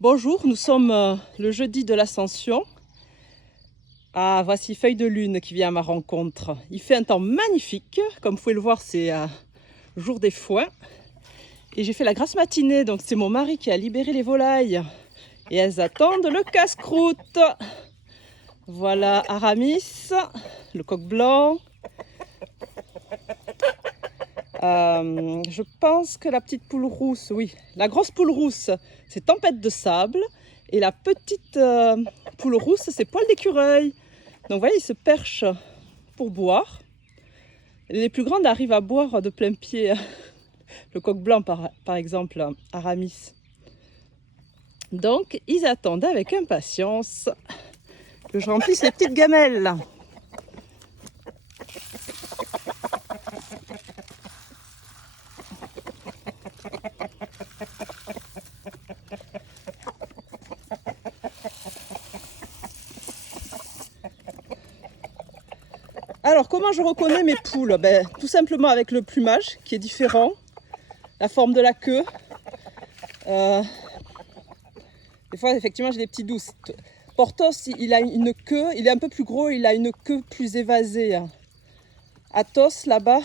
Bonjour, nous sommes le jeudi de l'Ascension. Ah, voici Feuille de Lune qui vient à ma rencontre. Il fait un temps magnifique, comme vous pouvez le voir, c'est jour des foins. Et j'ai fait la grasse matinée, donc c'est mon mari qui a libéré les volailles. Et elles attendent le casse-croûte. Voilà Aramis, le coq blanc. Je pense que la petite poule rousse, oui, la grosse poule rousse, c'est Tempête de sable. Et la petite poule rousse, c'est Poil d'écureuil. Donc vous voyez, ils se perchent pour boire. Les plus grandes arrivent à boire de plein pied. Le coq blanc, par exemple, Aramis. Donc, ils attendent avec impatience que je remplisse les petites gamelles. Alors, comment je reconnais mes poules? Tout simplement avec le plumage qui est différent, la forme de la queue. Des fois, effectivement, j'ai des petits doutes. Porthos, il a une queue, il est un peu plus gros, il a une queue plus évasée. Athos, là-bas,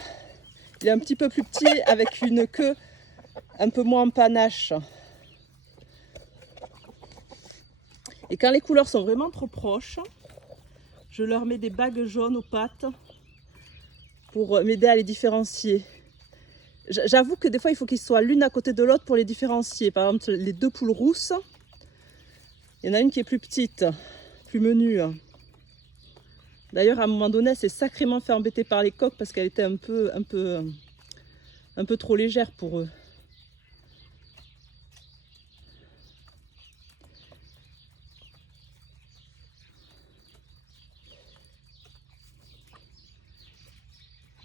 il est un petit peu plus petit avec une queue un peu moins en panache. Et quand les couleurs sont vraiment trop proches, je leur mets des bagues jaunes aux pattes pour m'aider à les différencier. J'avoue que des fois, il faut qu'ils soient l'une à côté de l'autre pour les différencier. Par exemple, les deux poules rousses, il y en a une qui est plus petite, plus menue. D'ailleurs, à un moment donné, elle s'est sacrément fait embêter par les coqs parce qu'elle était un peu trop légère pour eux.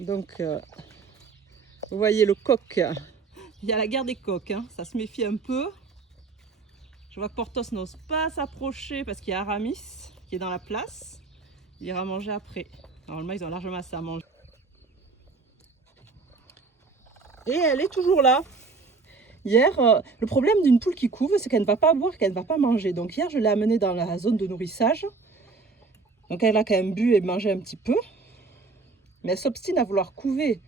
Donc, vous voyez le coq, il y a la guerre des coqs, hein. Ça se méfie un peu. Je vois que Porthos n'ose pas s'approcher parce qu'il y a Aramis qui est dans la place. Il ira manger après. Normalement, ils ont largement assez à manger. Et elle est toujours là. Hier, le problème d'une poule qui couve, c'est qu'elle ne va pas boire, qu'elle ne va pas manger. Donc hier, je l'ai amenée dans la zone de nourrissage. Donc elle a quand même bu et mangé un petit peu. Mais elle s'obstine à vouloir couver.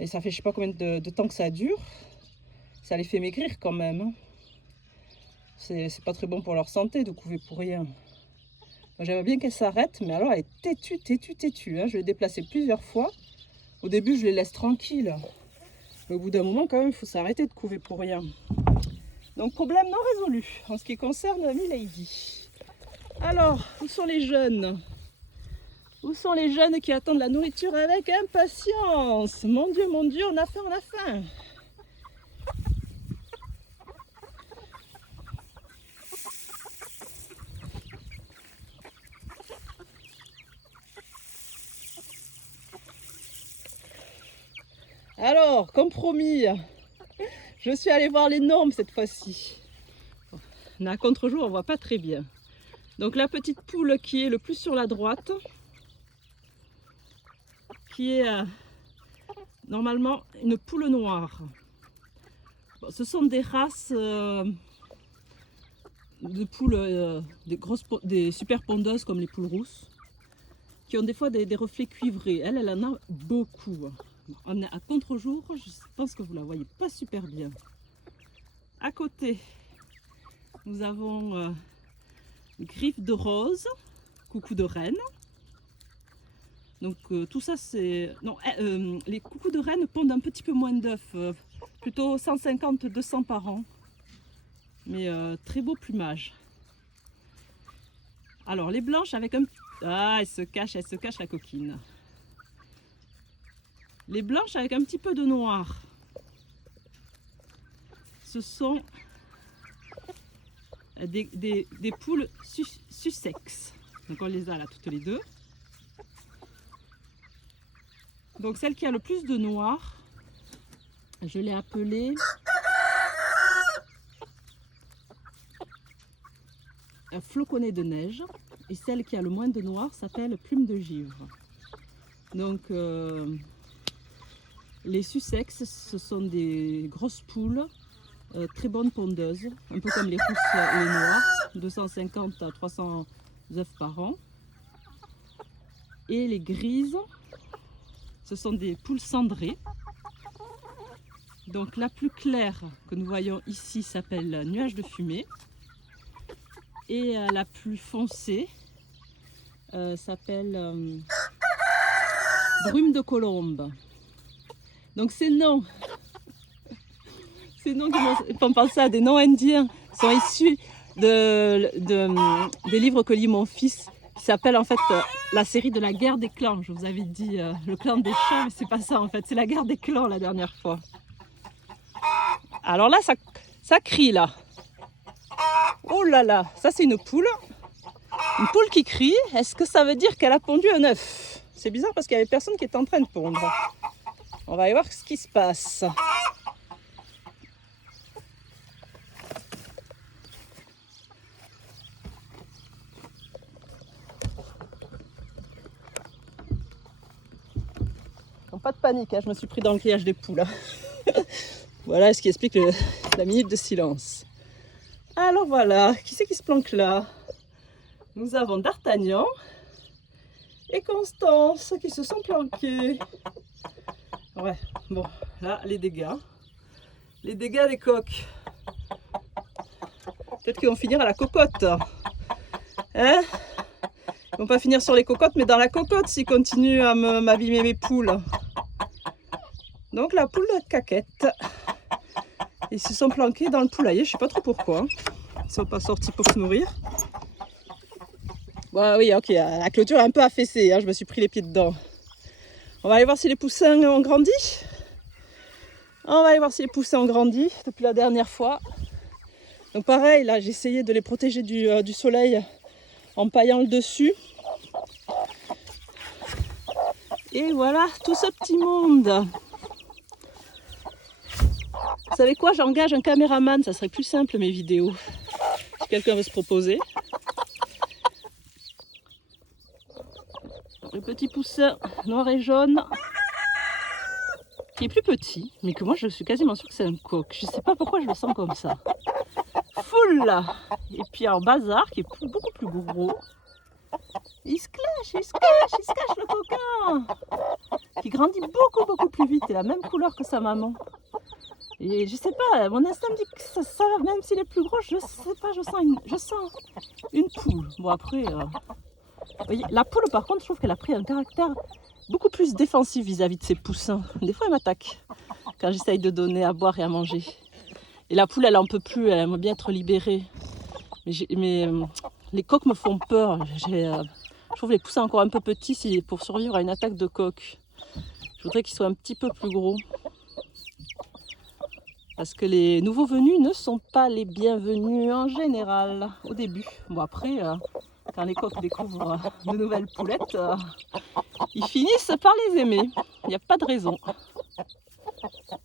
Et ça fait je sais pas combien de temps que ça dure. Ça les fait maigrir quand même, hein. C'est pas très bon pour leur santé de couver pour rien. J'aimerais bien qu'elle s'arrête, mais alors elle est têtue, hein. Je l'ai déplacée plusieurs fois. Au début, je les laisse tranquilles. Mais au bout d'un moment, quand même, il faut s'arrêter de couver pour rien. Donc, problème non résolu en ce qui concerne Milady. Alors, où sont les jeunes? Où sont les jeunes qui attendent la nourriture avec impatience? Mon Dieu, on a faim, on a faim. Alors, comme promis, je suis allée voir les normes cette fois-ci. On a un contre-jour, on voit pas très bien. Donc la petite poule qui est le plus sur la droite, qui est normalement une poule noire. Bon, ce sont des races de poules, des super pondeuses comme les poules rousses, qui ont des fois des reflets cuivrés. Elle en a beaucoup. On est à contre-jour, je pense que vous la voyez pas super bien. À côté, nous avons griffes de rose, coucou de reine. Donc tout ça c'est... Non, les coucous de reine pondent un petit peu moins d'œufs, plutôt 150-200 par an. Mais très beau plumage. Alors les blanches avec un... Ah, elle se cache la coquine. Les blanches avec un petit peu de noir. Ce sont des poules Sussex. Donc on les a là toutes les deux. Donc celle qui a le plus de noir, je l'ai appelée Floconnet de neige. Et celle qui a le moins de noir s'appelle Plume de givre. Donc les Sussex, ce sont des grosses poules très bonnes pondeuses, un peu comme les rousses et les noires, 250 à 300 œufs par an. Et les grises, ce sont des poules cendrées. Donc la plus claire que nous voyons ici s'appelle nuage de fumée. Et la plus foncée s'appelle brume de colombe. Donc ces noms qui me font penser à des noms indiens sont issus des livres que lit mon fils, qui s'appelle en fait la série de la guerre des clans. Je vous avais dit le clan des chats, mais c'est pas ça en fait, c'est la guerre des clans la dernière fois. Alors là, ça crie là. Oh là là, ça c'est une poule. Une poule qui crie, est-ce que ça veut dire qu'elle a pondu un œuf? C'est bizarre parce qu'il n'y avait personne qui était en train de pondre. On va aller voir ce qui se passe. Donc, pas de panique, hein, je me suis pris dans le grillage des poules. Voilà ce qui explique la minute de silence. Alors voilà, qui c'est qui se planque là? Nous avons D'Artagnan et Constance qui se sont planqués. Ouais, bon, là, les dégâts. Les dégâts des coqs. Peut-être qu'ils vont finir à la cocotte. Hein? Ils vont pas finir sur les cocottes, mais dans la cocotte s'ils continuent à m'abîmer mes poules. Donc la poule de caquette. Ils se sont planqués dans le poulailler, je sais pas trop pourquoi. Ils sont pas sortis pour se nourrir. Bon, oui, ok, la clôture est un peu affaissée, hein, je me suis pris les pieds dedans. On va aller voir si les poussins ont grandi. On va aller voir si les poussins ont grandi depuis la dernière fois. Donc pareil, là j'ai essayé de les protéger du soleil en paillant le dessus. Et voilà tout ce petit monde. Vous savez quoi, j'engage un caméraman, ça serait plus simple mes vidéos. Si quelqu'un veut se proposer. Le petit poussin noir et jaune, qui est plus petit, mais que moi je suis quasiment sûre que c'est un coq. Je sais pas pourquoi je le sens comme ça. Full là. Et puis un bazar qui est beaucoup plus gros. Il se cache le coquin. Qui grandit beaucoup plus vite et la même couleur que sa maman. Et je sais pas, mon instinct me dit que ça va, même s'il est plus gros, je sais pas, je sens une poule. Bon après, vous voyez, la poule par contre, je trouve qu'elle a pris un caractère beaucoup plus défensif vis-à-vis de ses poussins. Des fois elle m'attaque quand j'essaye de donner à boire et à manger. Et la poule elle en peut plus, elle aimerait bien être libérée. Mais les coqs me font peur. Je trouve les poussins encore un peu petits pour survivre à une attaque de coq. Je voudrais qu'ils soient un petit peu plus gros. Parce que les nouveaux venus ne sont pas les bienvenus en général au début. Bon après, quand les coqs découvrent de nouvelles poulettes, ils finissent par les aimer. Il n'y a pas de raison.